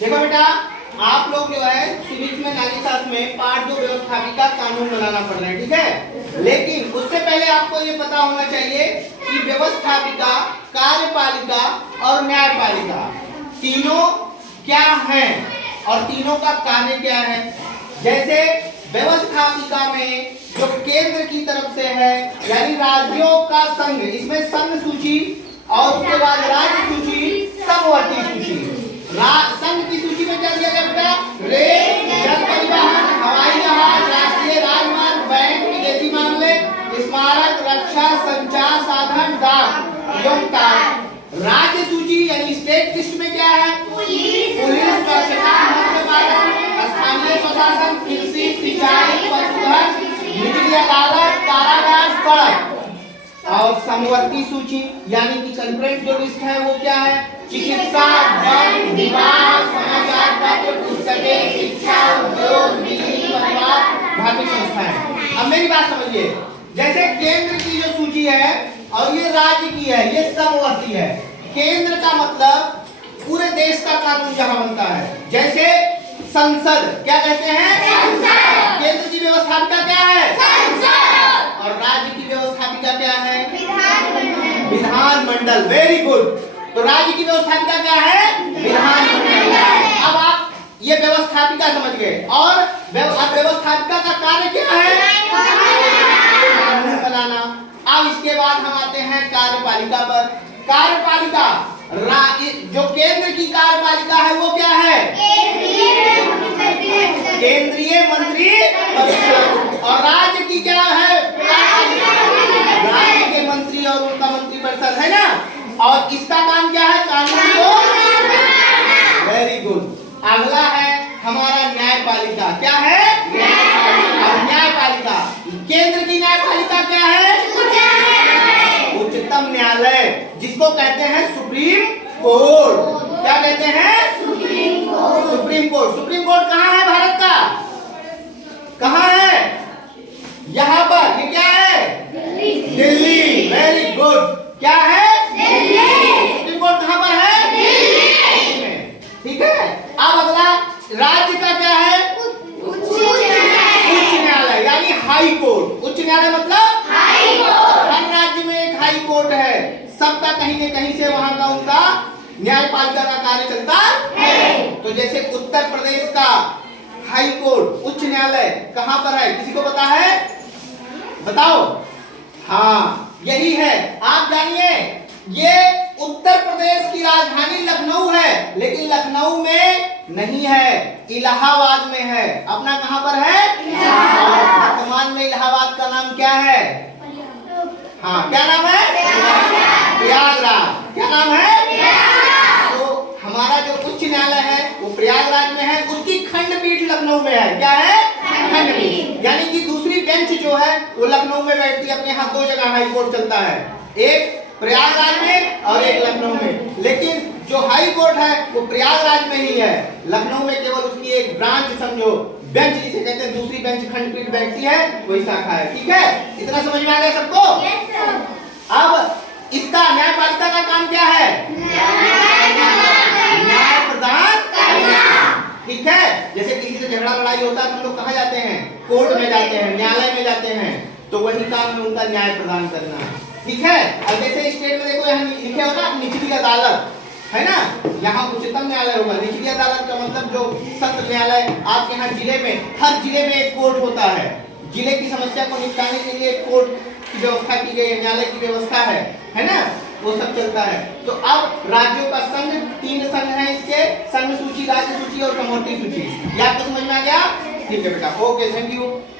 देखो बेटा, आप लोग जो है सिविक्स में नागरिक शास्त्र में पार्ट 2 व्यवस्थापिका कानून बनाना पड़ रहा है, ठीक है। लेकिन उससे पहले आपको ये पता होना चाहिए कि व्यवस्थापिका, कार्यपालिका और न्यायपालिका तीनों क्या हैं और तीनों का कार्य क्या है। जैसे व्यवस्थापिका में जो केंद्र की तरफ से है, यानी राज्यों का संघ, इसमें संघ सूची और उसके बाद राज्य सूची, समवर्ती सूची। संघ की सूची में क्या दिया गया बेटा? रेल, जल परिवहन, हवाई जहाज, राष्ट्रीय राजमार्ग, बैंक, विदेशी मामले, स्मारक, रक्षा, संचार साधन, डाक एवं तार। राज्य सूची यानी स्टेट लिस्ट में क्या है? पुलिस, स्वच्छता, मत्स्य पालन, स्थानीय प्रशासन, कृषि, सिंचाई, पशुधन, निचली अदालत, कारागार, सड़क। और समवर्ती सूची यानी कि कंकरेंट जो लिस्ट है वो क्या है? चिकित्सा, वन, विवाह, समाचार पत्र, पुस्तकें, शिक्षा, उद्योग, बिजली, परिवार, धार्मिक संस्थाएं। अब मेरी बात समझिए, जैसे केंद्र की जो सूची है और ये राज्य की है, ये समवर्ती है। केंद्र का मतलब पूरे देश का कानून जहां बनता है, जैसे संसद, क्या कहते हैं? संसद। केंद्र की व्यवस्थापिका क्या है? संसद। और राज्य की व्यवस्थापिका क्या है? विधानमंडल। Very good. तो राज्य की व्यवस्थापिका क्या है? विधानमंडल। अब आप ये व्यवस्थापिका समझ गए। और व्यवस्थापिका का कार्य क्या है? कानून बनाना। अब इसके बाद हम आते हैं कार्यपालिका पर। कार्यपालिका, जो केंद्र की कार्यपालिका है वो क्या है? केंद्रीय मंत्री परिषद। और राज्य की क्या है? राज्य के मंत्री और उनका मंत्री परिषद, है ना। और इसका काम क्या है? कानून को। Very good. अगला है हमारा न्यायपालिका। क्या है? और न्यायपालिका, केंद्र की न्यायपालिका क्या है? उच्चतम न्यायालय, जिसको कहते हैं सुप्रीम कोर्ट। क्या कहते हैं? Supreme court. Supreme court. Supreme court कहाँ है भारत का? कहाँ है? यहाँ पर। ये क्या है? दिल्ली। Very good. क्या है? सुप्रीम कोर्ट कहाँ पर है? दिल्ली में। ठीक है। अब अगला राज्य का क्या है? उच्च न्यायालय यानी हाई कोर्ट। उच्च न्यायालय मतलब हाई कोर्ट। हर राज्य में एक हाई कोर्ट है, सबका कहीं न कहीं से वहां का उनका न्यायपालिका का कार्य चलता है। तो जैसे उत्तर प्रदेश का हाई कोर्ट, उच्च न्यायालय कहां पर है? किसी को पता है? बताओ। हाँ, यही है। आप जानिए, ये उत्तर प्रदेश की राजधानी लखनऊ है, लेकिन लखनऊ में नहीं है, इलाहाबाद में है। अपना कहां पर है? वर्तमान में इलाहाबाद का नाम क्या है? हाँ, क्या नाम है? प्रयागराज। क्या नाम है? तो हमारा जो उच्च न्यायालय है वो प्रयागराज में है, उसकी खंडपीठ लखनऊ में है। क्या है? खंडपीठ। यानी कि दूसरी बेंच जो है वो लखनऊ में बैठती है। अपने यहाँ दो जगह हाई कोर्ट चलता है, एक प्रयागराज में और एक लखनऊ में। लेकिन जो हाई कोर्ट है वो प्रयागराज में ही है, लखनऊ में केवल उसकी एक ब्रांच, समझो बेंच जिसे कहते हैं, दूसरी बेंच खंडपीठ बैठती है, वही शाखा है। ठीक है, इतना समझ में आ गया सबको? अब इसका न्यायपालिका का काम क्या है? न्याय प्रदान करना। ठीक है। जैसे किसी से झगड़ा लड़ाई होता है तो हम लोग कहाँ जाते हैं? कोर्ट में जाते हैं, न्यायालय में जाते हैं। तो वही काम है उनका, न्याय प्रदान करना। ठीक है। अब जैसे स्टेट में देखो यहाँ लिखे हो ना, निचली अदालत, है ना। यहाँ उच्चतम न्यायालय होगा। निचली अदालत का मतलब जो सत्र न्यायालय, आपके यहाँ जिले में, हर जिले में एक कोर्ट होता है। जिले की समस्या को निपटाने के लिए कोर्ट की व्यवस्था की गई है, न्यायालय की व्यवस्था है ना, वो सब चलता है। तो अब राज्यों का संघ, 3 संघ है इसके, संघ सूची, राज्य सूची और समवर्ती सूची। ये आपको समझ में आ गया? ठीक है बेटा, ओके, थैंक यू।